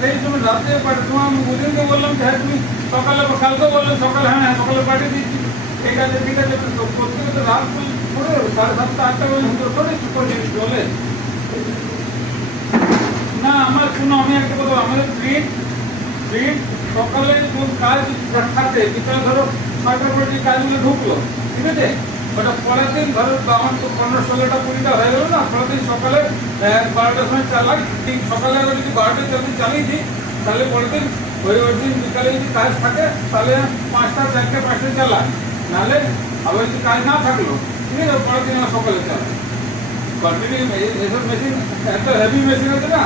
সেই তুমি রাতে পাঠিয়ে তোমার আমি বুঝিয়ে বললাম যে হ্যাঁ তুমি সকালে কালকে বললাম সকালে হ্যাঁ সকালে পাঠিয়ে দিচ্ছি ঠিক আছে প্রত্যেকে তো রাত করে 7:30 8টা পর্যন্ত করে চলে না আমার শুনো আমি একটা কথা আমাদের প্রিন্ট সকালে কাজ থাকে বিকালে ধরো 6টার পরে যে কাজগুলো ঢুকলো ঠিক আছে ওটা পরের দিন ধরো আমার তো 15-16টা 20টা হয়ে গেলো না পরের দিন সকালে 12টার সময় চালাই ঠিক সকালে আগে যদি 12টায় চালিয়ে দিই তাহলে পরের দিন ওই দিন বিকালে যদি কাজ থাকে তাহলে 5টা 4টে 5টায় চালাই নাহলে আবার যদি কাজ না থাকলো ঠিক আছে পরের দিন আমার সকালে চালাই কন্টিনিউ এসব মেশিন এত হেভি মেশিন আছে না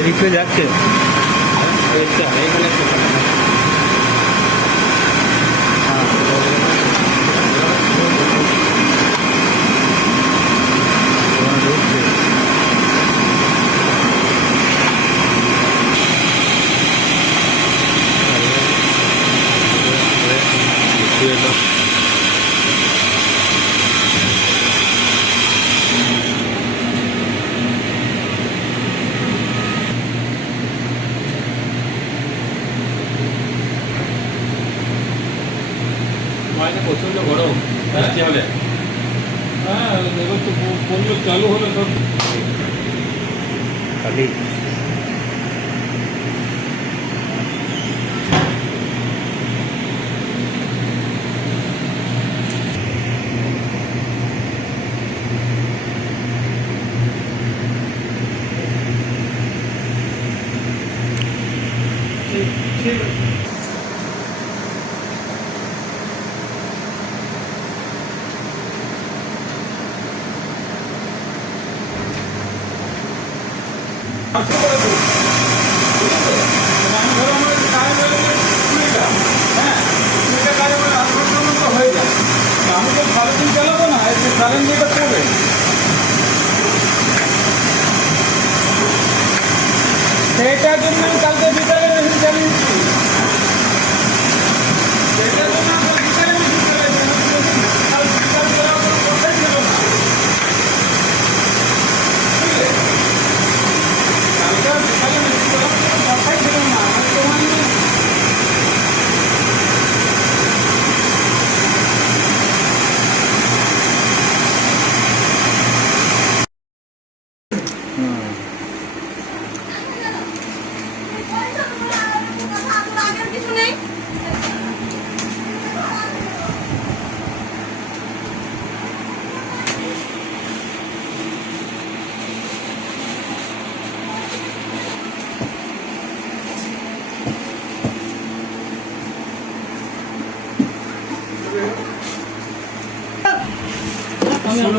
এদিক থেকে যাচ্ছে প্রচন্ড গরম বৃষ্টি হলে হ্যাঁ এবার তো পড়লো চালু হলে সব খালি ঠিক আছে আমি ধরো আমার টাইম হয়ে গেলে 20টা হ্যাঁ 20টা কাজ আমার 8 ঘন্টার মতো হয়ে যায় আমি তো সারাদিন চালাবো না সারাদিন যেটা করবে সেটার জন্য আমি কালকে বিকালে মেশিন চালিয়েছি সেটার জন্য আমি বিকালে মেশিন চালিয়েছি কাল বিকাল চালাবো কোথায় ছিল না বুঝলে কালকে বিকালে মেশিন চালাবো কোথায় ছিল না আমি তোমার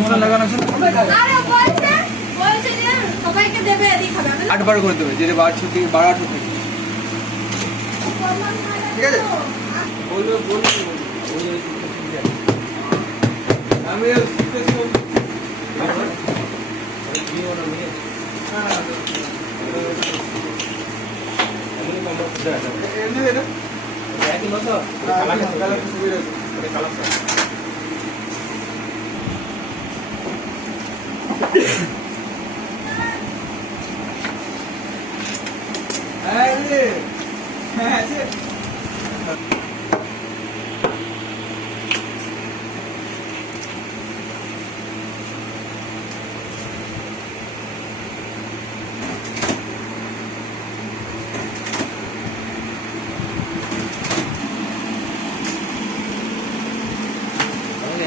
অনুষ্ঠান লাগানো আছে আরে বলছে যে সবাইকে দেবে এদিকে খাবে আমি 8 বার করে দেবে, যেটা 12 থেকে 12 থেকে। ঠিক আছে? আমি শিখতেছি এমনি এটা হ্যাঁ আছে।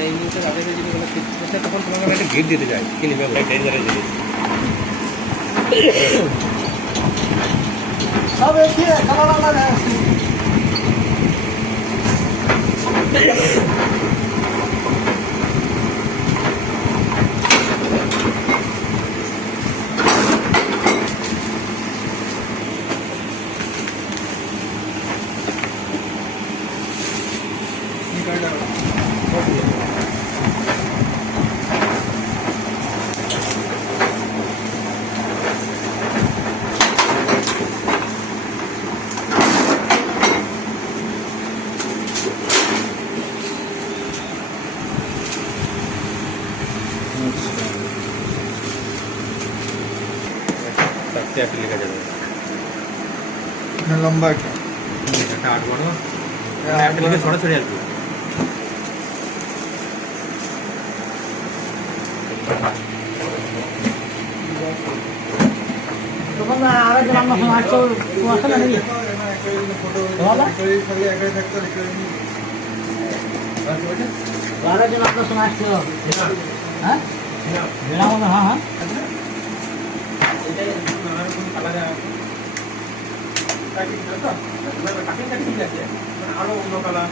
এই মুহূর্তে তাদেরকে যদি কোনো ফিক্স করতে তখন তোমাকে আমি একটা গিফট দিতে চাই, কি নেবে ওটা ডেঞ্জারের জিনিস। সব একই কালার আলাদা আছে। চারটে একটা লেখা যাবে, লম্বা একটা একটা 8 বড় একটা লিখে সরাসরি আসবে। আরো অন্য কালার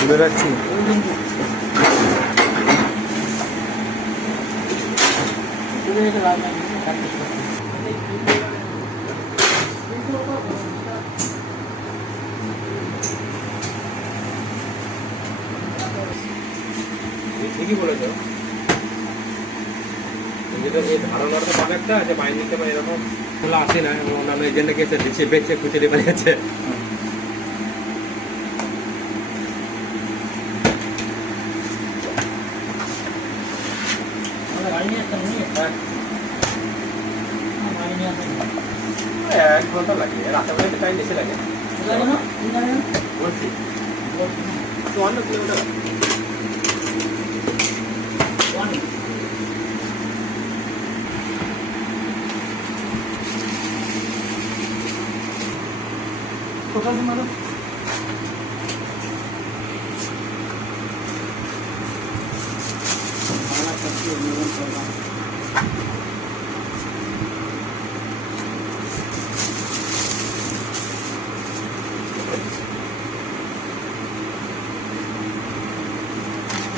তুলে রাখছি। ঠিকই বলেছো, এই ধারণার তো ভালো একটা আছে, বাইরে নিতে পারে এরকম খোলা আসে না, এবং অন্যান্য এজেন্টকে এসে দিচ্ছে বেচে খুচে দিয়ে বানিয়েছে। এক ঘন্টা লাগে, রাতে বেলা টাইম বেশি লাগে, বলছি 100 কিলোমিটার।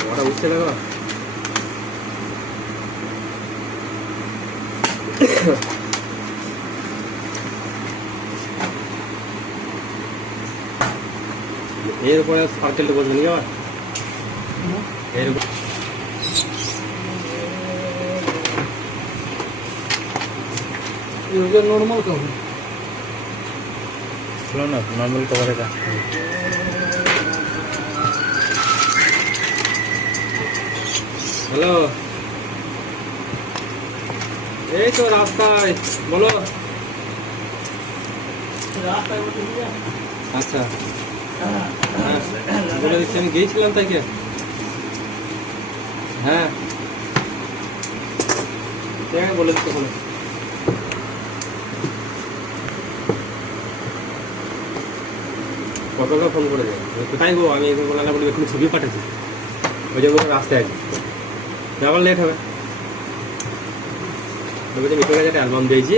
ওটা উঠছে দেখো, এর উপরে সার্কেলটা বসবে নাকি আবার এর উপর নর্মাল কভার ছিল না, নর্মাল কভার এটা। হ্যালো, এই তো রাস্তায়, বলো। আচ্ছা হ্যাঁ, বলে দিচ্ছি, আমি গিয়েছিলাম তাকে। হ্যাঁ ঠিক আছে, বলে দিচ্ছি, বলো। কতকে ফোন করে দেয় কোথায় গো আমি এখানে বললাম বলি এখানে ছবি পাঠাচ্ছি ওই জন্য রাস্তায় আছি আবার লেট হবে বলছে মিঠে কাছে একটা অ্যালবাম দিয়েছি